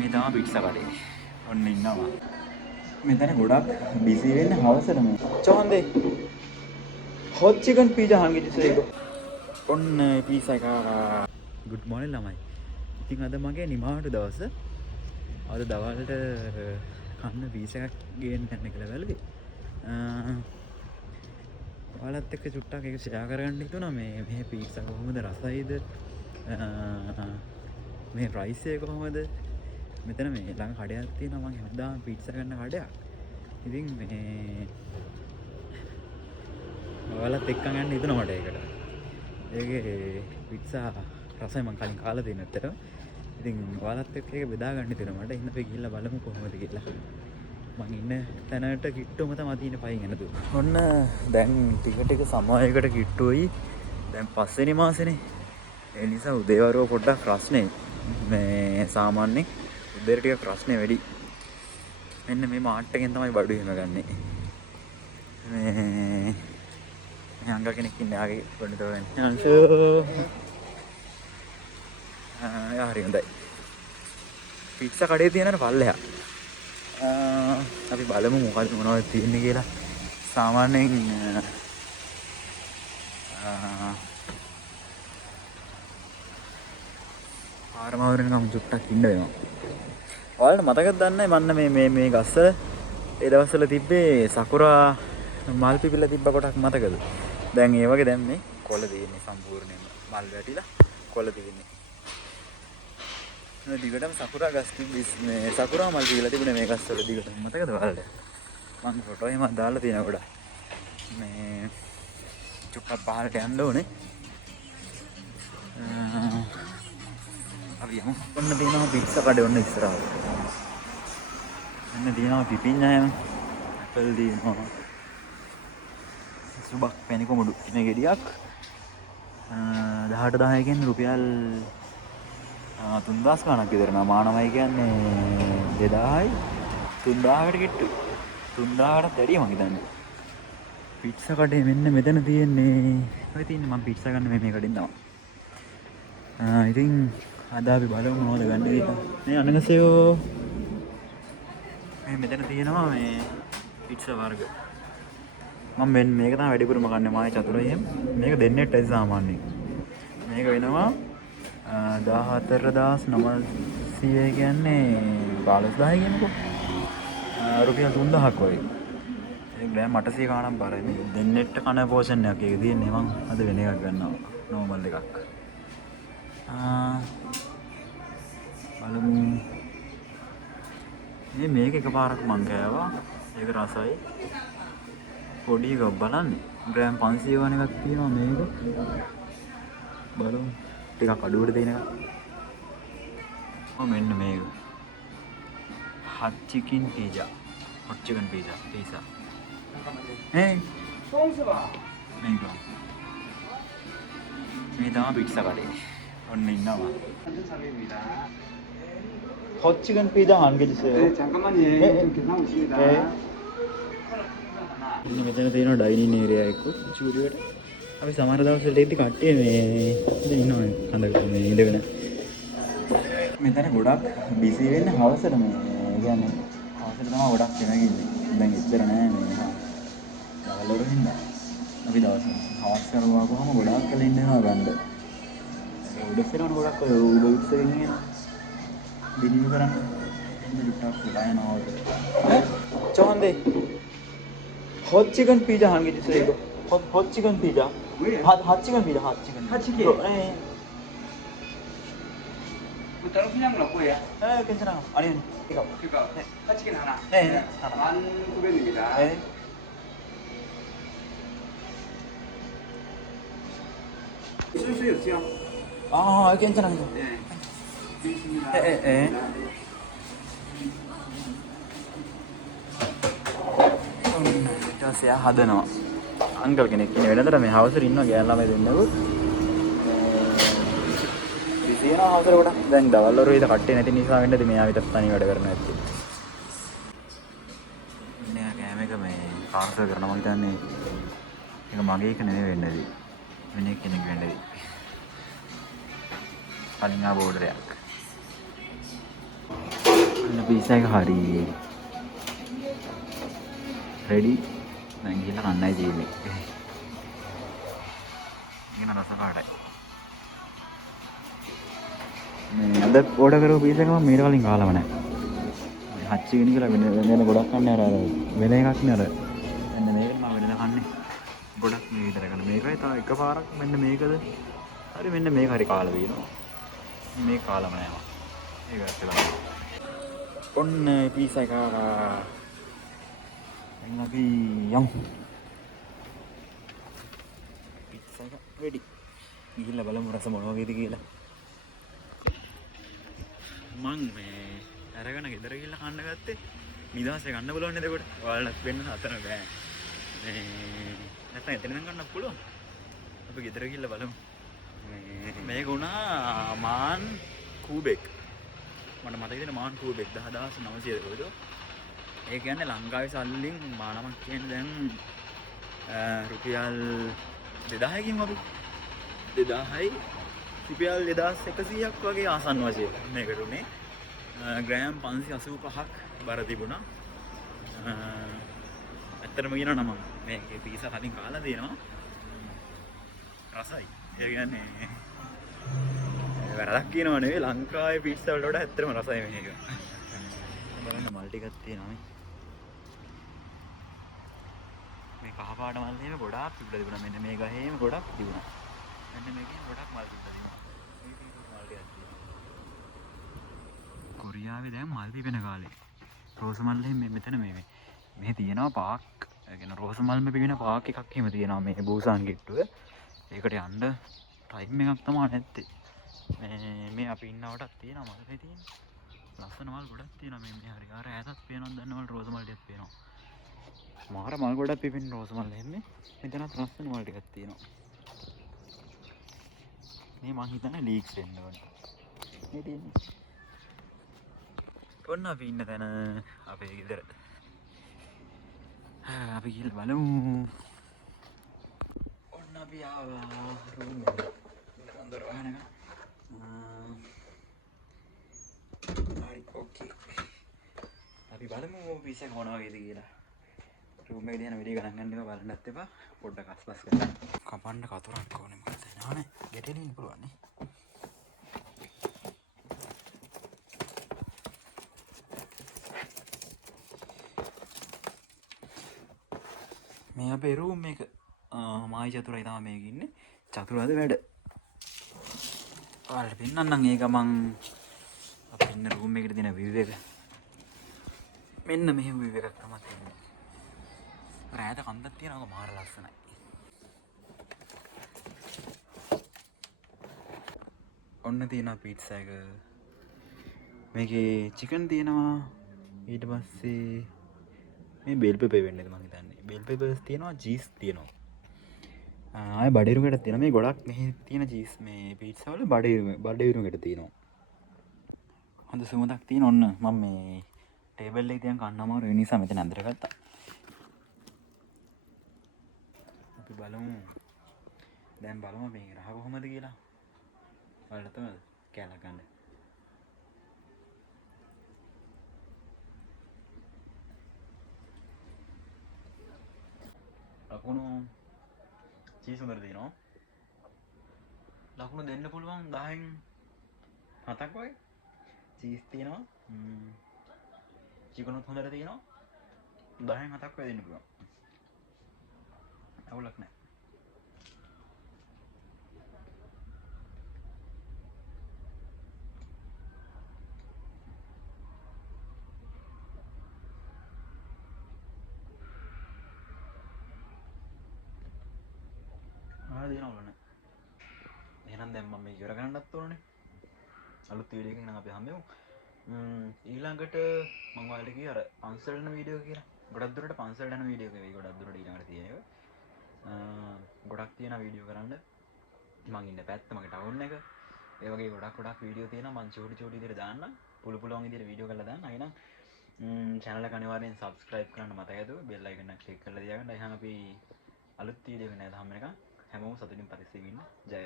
මේ තමයි පිට්සා කඩේ. ඔන්න ඉන්නවා. මෙතන ගොඩක් බිසි වෙන්නේ හවසට මේ. චොන්දේ. hot chicken pizza හංගිච්ච ඒක. ඔන්න පීසා එක. good morning ළමයි. ඉතින් අද මගේ නිමාවට දවස. අද දවල්ට කන්න පීසා එකක් ගේන්න යන්න කියලා බැලුවේ. ඔයාලත් එක්ක චුට්ටක් ඒක ෂෙයා කරගන්න හිතුණා මේ පීසා කොහොමද රසයිද? මේ ප්‍රයිස් එක කොහොමද? මෙතන මේ ළඟ කඩයක් තියෙනවා මම හැමදාම පීට්සා ගන්න කඩයක්. ඉතින් මේ ඔයාලත් එක්කන් යන්න හිතුණා මට ඒකට. ඒකේ පීට්සා රසයි මම කලින් කාලා තියෙන ඇත්තටම. ඉතින් ඔයාලත් එක්ක ඒක බෙදා ගන්න හිතුණා මට. ඉන්න අපි ගිහිල්ලා බලමු කොහොමද කියලා. මං ඉන්න තැනට කිට්ටුවම තමයි තියෙන පයින් යන දුර. ඔන්න දැන් ටික සමායකට කිට්ටුවයි. දැන් පස්වෙනි මාසෙනේ. ඒ නිසා උදේවරුව පොඩ්ඩක් රස්නේ. මේ සාමාන්‍යයෙන් උදේට ටික ප්‍රශ්නේ වැඩි. මෙන්න මේ මාට් එකෙන් තමයි බඩු එහෙම ගන්නෙ. මේ අංගල් කෙනෙක් ඉන්නේ ආගේ බඩු තවන්නේ. අංශෝ. හරි හොඳයි. පිට්සා කඩේ තියෙන පල්ලෙහා. අපි බලමු මොනවද තියෙන්නේ කියලා. සාමාන්‍යයෙන් ආරමවරෙන් චුට්ටක් ඉන්න වෙනවා. ඔයාලට මතකද දන්නේ මන්න මේ ගස්වල ඒ දවස්වල තිබ්බේ සකුරා මල් පිපිලා තිබ්බ කොටක් මතකද? දැන් ඒ වගේ දැන් මේ කොළ තියෙන්නේ සම්පූර්ණයෙන්ම මල් වැටිලා කොළ තියෙන්නේ. මේ දිගටම සකුරා ගස් මේ සකුරා මල් පිපිලා තිබුණේ මේ ගස්වල දිගටම මතකද ඔයාලට? මම ෆොටෝ එහෙම දාලා තියෙනවා ගොඩක්. මේ චුට්ටක් පහළට යන්න ඕනේ. අපි යමු. ඔන්න තියෙනවා පිට්සා කඩේ ඔන්න ඉස්සරහට. එන්න තියෙනවා පිපිඤ්ඤායම ඇපල් තියෙනවා සුබක් පැණි කොමුඩු ඉන ගෙඩියක් 18,000කින් රුපියල් 3000 ගණක් විතර නා මානවයි කියන්නේ 2000යි 3000කට කිට්ටු 3000කටත් වැඩිය මං හිතන්නේ පිට්සා කඩේ මෙන්න මෙතන තියෙන්නේ ඔය තියෙන්නේ මම පිට්සා ගන්න මේ කඩෙන් තමයි ඉතින් අද අපි බලමු මොනවද ගන්න කියලා මේ අනගසයෝ මෙතන තියෙනවා මේ පිට්සා වර්ග. මම මේක තමයි වැඩිපුරම කන්නේ මායි චතුරයියෙන්. මේක දෙන්නෙත් ඇයි සාමාන්‍යයෙන්. මේක වෙනවා 14900 කියන්නේ 15000 කියනකො. රුපියල් 3000ක් වගේ. ඒක දැන් මට 100 ගාණක් බරයි. මේ දෙන්නෙත් කන පෝෂන් එකක් ඒක තියෙන්නේ මම අද වෙන එකක් ගන්නවා. නෝමල් එකක්. බලමු මේක එකපාරක් මං කෑවා. ඒක රසයි. පොඩි එකක් බලන්න. ග්‍රෑම් 500 වන එකක් තියෙනවා මේක. බලමු. ටිකක් අඩුවට දෙන එක. මෙන්න මේක. hot chicken pizza. මේක. මේ තමයි පිට්සා කඩේ. ඔන්න ඉන්නවා. hot chicken pizza 한 개 주세요. 네, 잠깐만요. 좀 계산하고 있습니다. ඉතින් මෙතන තියෙන ඩයිනින් ඒරියා එක චූරියට. අපි සමහර දවස්වල ඉදි කට්ටිය මේ ඉන්නවා හඳකට මේ ඉඳගෙන. මෙතන ගොඩක් බිසි වෙන්නේ හවසට මේ. ඒ කියන්නේ හවසට තමයි ගොඩක් කෙනෙක් ඉන්නේ. දැන් ඉච්චර නෑ මේ. දවල්වල ඉන්නවා. අපි දවස් හවස් කරුවා කොහොම ගොඩක් කල ඉන්නවා ගන්න. උඩ ෆිරන ගොඩක් උඩ ඉස්සරින් එනවා. डिलीवर करना इनमें जुटा खिलाया ना और चौंदे हॉट चिकन पिज़्ज़ा हांगे जिसे देखो hot chicken pizza hot chicken 따로 그냥 넣고 해. 괜찮아 아니 이거 그러니까 핫치킨 하나. 네 하나 1,900원입니다. 네 순수 없지요? 아 괜찮아 네. 에. ඊට පස්සේ හදනවා. අංකල් කෙනෙක් ඉන්නේ වෙනදට මේ හවසට ඉන්නවා ගෑන් ළමයි දෙන්නකුත්. විසිනා හවසට කොට දැන් දවල් වල ඉත කට්ටිය නැති නිසා වෙන්නද මෙයා විතර තනි වැඩ කරනවා ඇත්තේ. ඉන්නේ කෑම එක මේ පාර්සල් කරනවා මම හිතන්නේ. ඒක මගේ එක නෙමෙයි වෙන්නේදී. වෙන කෙනෙක් වෙන්නේදී. කලින් ආ බෝඩරයක්. ඉන්න පීසා එක හරි රෙඩි. දැන් ගිහලා කන්නයි තියෙන්නේ. ඉගෙන රස කාටයි. මේ අද ඕඩර් කරපු පීසා එක මම මීට කලින් කාලම නැහැ. මේ හච්චි ගිනි කියලා වෙන ගොඩක් කන්නේ අර වෙන එකක් නේ අර. මෙන්න මේක මම වෙනද කන්නේ. ගොඩක් මේ විතර කරන මේකයි තව එකපාරක් මෙන්න මේකද. හරි මෙන්න මේක හරි කාලා දිනවා. මේ කාලම නෑ මම. ඒක ඇත්ත තමයි. ඔන්න පීසා එක. දැන් අපි යමු. පීසා එක රෙඩි. ගිහිල්ලා බලමු රස මොනවා වේද කියලා. මං මේ අරගෙන ගෙදර ගිහිල්ලා කන්න ගත්තේ. නිදාසේ ගන්න බලවන්නේ එතකොට. ඔයාලට වෙන්න හතර බෑ. මේ නැත්නම් එතන ඉඳන් ගන්නත් පුළුවන්. අපි ගෙදර ගිහිල්ලා බලමු. මේක උනා මාන් කූබෙක්. මට මතක තියෙන මාන් කූබෙක් 10900 කොයිද? ඒ කියන්නේ ලංකාවේ සල්ලින් මානමක් කියන්නේ දැන් රුපියල් 2000කින් වගේ 2000යි රුපියල් 2100ක් වගේ ආසන්න වශයෙන් මේකට උනේ. ග්‍රෑම් 585ක් බර තිබුණා. ඇත්තටම කියනවා නම් මේකේ පීසා කලින් කාලා දෙනවා. රසයි. ඒ කියන්නේ වැරදක් කියනවා නෙවෙයි ලංකාවේ පීසා වලට වඩා ඇත්තටම රසයි මේක. බලන්න මල් ටිකක් තියෙනවා මේ කහ පාට මල් එහෙම ගොඩාක් තිබුණා. මෙන්න මේ ගහේම ගොඩක් තිබුණා. මෙන්න මේකේ ගොඩක් මල් තිබුණා. මේකේ මල් ටිකක් තියෙනවා. කොරියාවේ දැන් මල් පිපෙන කාලේ. රෝස මල් එහෙම මෙතන මේ තියෙනවා පාක්. ඒ කියන්නේ රෝස මල්ම පිපෙන පාක් එකක් එහෙම තියෙනවා මේ බූසාන් කිට්ටුව. ඒකට යන්න ටයිම් එකක් තමයි නැත්තේ. මේ අපි ඉන්නවටත් තියෙනවා මල් තියෙනවා. ලස්සන මල් ගොඩක් තියෙනවා මේ හරි. අර ඈතත් පේනවා දන්නවල රෝස මල් ටිකක් පේනවා. මාර මල් ගොඩක් පිපෙන රෝස මල් එන්නේ. මෙතනත් ලස්සන මල් ටිකක් තියෙනවා. මේ මං හිතන්නේ ලීක්ස් වෙන්න ඕනේ. මේ තියෙන්නේ. ඔන්න අපි ඉන්න තැන අපේ ගෙදර. අපි ගිහලා බලමු. ඔන්න අපි ආවා රූම් එකට. දොර වහනක. හරි ඕකේ. අපි බලමු පීසා එක මොන වගේද කියලා. රූම් එකේ තියෙන වීඩියෝ ගණන් ගන්න එපා බලන්නත් එපා. පොඩ්ඩක් අස්පස් කරලා. කපන්න කතරක් ඕනේ මොකද නෑනේ. ගැටෙන්න ඉන්න පුළුවන් නේ. මේ අපේ රූම් එක. මායි චතුරයි තමයි මේක ඉන්නේ. චතුරාද වැඩ. ඔයාලට පෙන්නන්නම් ඒක මං අපි ඉන්න රූම් එකේ තියෙන view එක. මෙන්න මෙහෙම view එකක් තමයි තියෙන්නේ. රෑට කන්දක් තියෙනවා මාර ලස්සනයි. ඔන්න තියෙනවා පීට්සා එක. මේකේ චිකන් තියෙනවා. ඊට පස්සේ මේ බෙල් පෙපර් වෙන්නේද මං හිතන්නේ. බෙල් පෙපර්ස් තියෙනවා, චීස් තියෙනවා. ආයේ බඩිරුකටත් තියෙනවා. මේ ගොඩක් මෙහි තියෙන චීස් මේ පීට්සා වල බඩිරුකට තියෙනවා. හොඳ සුවඳක් තියෙන ඔන්න මම මේ ටේබල් එකේ තියන් කන්න අමාරු ඒ නිසා මෙතන අඳර ගත්තා. අපි බලමු. දැන් බලමු මේ රහ කොහමද කියලා. බලන්න තමයි කෑල්ලක් ගන්න. ලකුණු චීස් හොඳට දෙනවා. ලකුණු දෙන්න පුළුවන් 10න් 7ක් වගේ. චීස් තියෙනවා. චිකනුත් හොඳට තියෙනවා. 10න් 7ක් වගේ දෙන්න පුළුවන්. අවුලක් නැහැ. දිනවලනේ. එහෙනම් දැන් මම මේක ඉවර කරන්නත් ඕනේ. අලුත් වීඩියෝ එකකින් නම් අපි හම්බෙමු. ඊළඟට මම ඔයාලට කිව්වා අර පන්සල් යන වීඩියෝ කියලා. ගොඩක් දුරට පන්සල් යන වීඩියෝ එකයි ගොඩක් දුරට ඊළඟට තියෙන එක. ගොඩක් තියෙන වීඩියෝ කරන්න. මම ඉන්න පැත්ත මගේ ටවුන් එක. ඒ වගේ ගොඩක් වීඩියෝ තියෙනවා. මම චූටි විදිහට දාන්න. පුළුවන් විදිහට වීඩියෝ කරලා දාන්න. එහෙනම් channel එක අනිවාර්යෙන් subscribe කරන්න මතක ඇතුව bell icon එක click කරලා තියාගන්න. එහෙනම් අපි අලුත් වීඩියෝ එකක් නේද හැම එකක් හැමෝම සතුටින් පරිස්සමින් ඉන්න. ජය